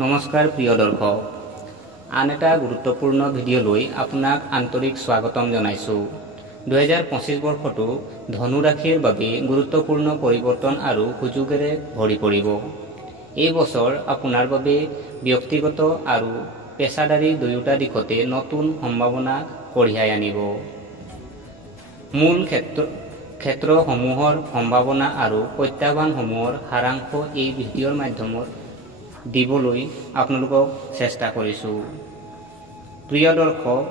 নমস্কাৰ প্ৰিয় দৰ্শক, আন এটা গুৰুত্বপূৰ্ণ ভিডিঅ'লৈ আপোনাক আন্তৰিক স্বাগতম জনাইছোঁ। 2025 বৰ্ষটো ধনু ৰাশিৰ বাবে গুৰুত্বপূৰ্ণ পৰিৱৰ্তন আৰু সুযোগেৰে ভৰি পৰিব। এই বছৰ আপোনাৰ বাবে ব্যক্তিগত আৰু পেছাদাৰী দুয়োটা দিশতে নতুন সম্ভাৱনা কঢ়িয়াই আনিব। মূল ক্ষেত্ৰসমূহৰ সম্ভাৱনা আৰু প্ৰত্যাহ্বানসমূহৰ সাৰাংশ এই ভিডিঅ'ৰ মাধ্যমত দিবলৈ আপোনালোকক চেষ্টা কৰিছোঁ। প্ৰিয় দৰ্শক,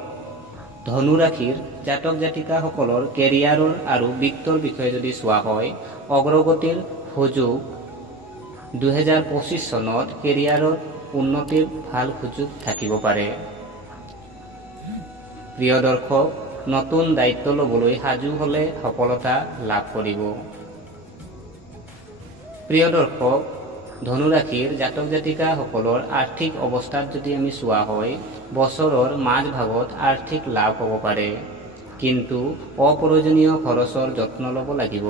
ধনু ৰাশিৰ জাতক জাতিকাসকলৰ কেৰিয়াৰৰ আৰু বিত্তৰ বিষয়ে যদি চোৱা হয়, অগ্ৰগতিৰ সুযোগ 2025 চনত কেৰিয়াৰৰ উন্নতিৰ ভাল সুযোগ থাকিব পাৰে। প্ৰিয় দৰ্শক, নতুন দায়িত্ব ল'বলৈ সাজু হ'লে সফলতা লাভ কৰিব। প্ৰিয় দৰ্শক, ধনু ৰাশিৰ জাতক জাতিকাসকলৰ আৰ্থিক অৱস্থাত যদি আমি চোৱা হয়, বছৰৰ মাজভাগত আৰ্থিক লাভ হ'ব পাৰে, কিন্তু অপ্ৰয়োজনীয় খৰচৰ যত্ন ল'ব লাগিব।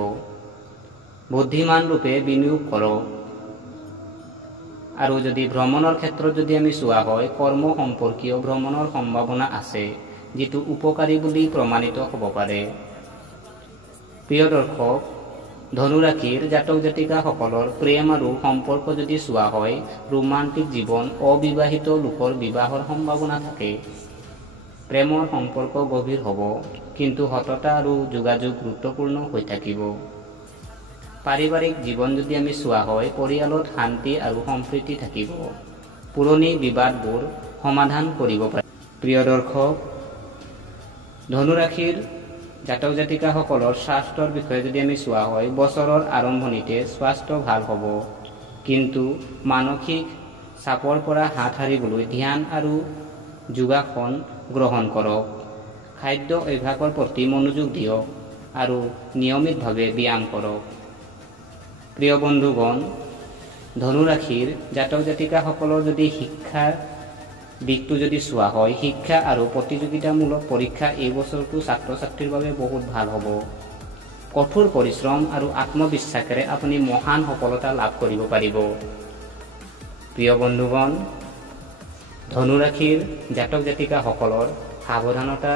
বুদ্ধিমান ৰূপে বিনিয়োগ কৰক। আৰু যদি ভ্ৰমণৰ ক্ষেত্ৰত যদি আমি চোৱা হয়, কৰ্ম সম্পৰ্কীয় ভ্ৰমণৰ সম্ভাৱনা আছে, যিটো উপকাৰী বুলি প্ৰমাণিত হ'ব পাৰে। প্ৰিয় দৰ্শক, ধনু ৰাশিৰ জাতক জাতিকাসকলৰ প্ৰেম আৰু সম্পৰ্ক যদি চোৱা হয়, ৰোমান্টিক জীৱন, অবিবাহিত লোকৰ বিবাহৰ সম্ভাৱনা থাকে। প্ৰেমৰ সম্পৰ্ক গভীৰ হ'ব, কিন্তু সততা আৰু যোগাযোগ গুৰুত্বপূৰ্ণ হৈ থাকিব। পাৰিবাৰিক জীৱন যদি আমি চোৱা হয়, পৰিয়ালত শান্তি আৰু সম্প্ৰীতি থাকিব। পুৰণি বিবাদবোৰ সমাধান কৰিব পাৰি। প্ৰিয় দৰ্শক, ধনু ৰাশিৰ জাতক জাতিকাসকলৰ স্বাস্থ্যৰ বিষয়ে যদি আমি চোৱা হয়, বছৰৰ আৰম্ভণিতে স্বাস্থ্য ভাল হ'ব, কিন্তু মানসিক চাপৰ পৰা হাত সাৰিবলৈ ধ্যান আৰু যোগাসন গ্ৰহণ কৰক। খাদ্য অভ্যাসৰ প্ৰতি মনোযোগ দিয়ক আৰু নিয়মিতভাৱে ব্যায়াম কৰক। প্ৰিয় বন্ধুগণ, ধনু ৰাশিৰ জাতক জাতিকাসকলৰ যদি শিক্ষাৰ দিশটো যদি চোৱা হয়, শিক্ষা আৰু প্ৰতিযোগিতামূলক পৰীক্ষা এই বছৰটো ছাত্ৰ ছাত্ৰীৰ বাবে বহুত ভাল হ'ব। কঠোৰ পৰিশ্ৰম আৰু আত্মবিশ্বাসেৰে আপুনি মহান সফলতা লাভ কৰিব পাৰিব। প্ৰিয় বন্ধুগণ, ধনু ৰাশিৰ জাতক জাতিকাসকলৰ সাৱধানতা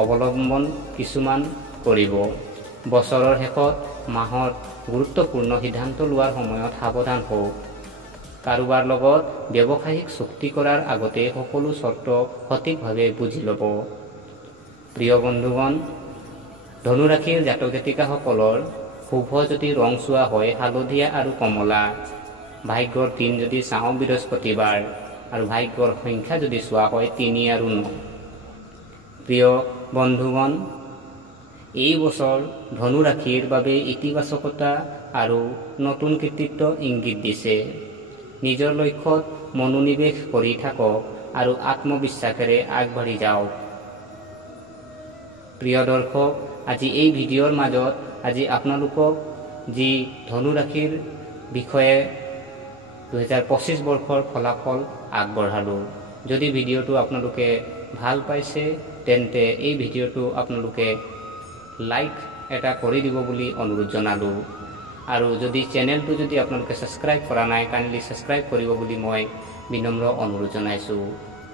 অৱলম্বন কিছুমান কৰিব। বছৰৰ শেষত মাহত গুৰুত্বপূৰ্ণ সিদ্ধান্ত লোৱাৰ সময়ত সাৱধান হওক। কাৰোবাৰ লগত ব্যৱসায়িক চুক্তি কৰাৰ আগতে সকলো চৰ্ত সঠিকভাৱে বুজি ল'ব। প্ৰিয় বন্ধুগণ, ধনু ৰাশিৰ জাতক জাতিকাসকলৰ শুভ যদি ৰং চোৱা হয়, হালধীয়া আৰু কমলা। ভাগ্যৰ দিন যদি চাওঁ, বৃহস্পতিবাৰ। আৰু ভাগ্যৰ সংখ্যা যদি চোৱা হয়, 3 আৰু 9। প্ৰিয় বন্ধুগণ, এই বছৰ ধনু ৰাশিৰ বাবে ইতিবাচকতা আৰু নতুন কৃতিত্ব ইংগিত দিছে। নিজৰ লক্ষ্যত মনোনিৱেশ কৰি থাকক আৰু আত্মবিশ্বাসেৰে আগবাঢ়ি যাওক। প্ৰিয় দৰ্শক, আজি এই ভিডিঅ'ৰ মাজত আপোনালোকক যি ধনু ৰাশিৰ বিষয়ে 2025 বৰ্ষৰ ফলাফল আগবঢ়ালোঁ। যদি ভিডিঅ'টো আপোনালোকে ভাল পাইছে, তেন্তে এই ভিডিঅ'টো আপোনালোকে লাইক এটা কৰি দিব বুলি অনুৰোধ জনালোঁ। আৰু যদি চেনেলটো যদি আপোনালোকে ছাবস্ক্ৰাইব কৰা নাই, কাইণ্ডলি ছাবস্ক্ৰাইব কৰিব বুলি মই বিনম্ৰ অনুৰোধ জনাইছোঁ।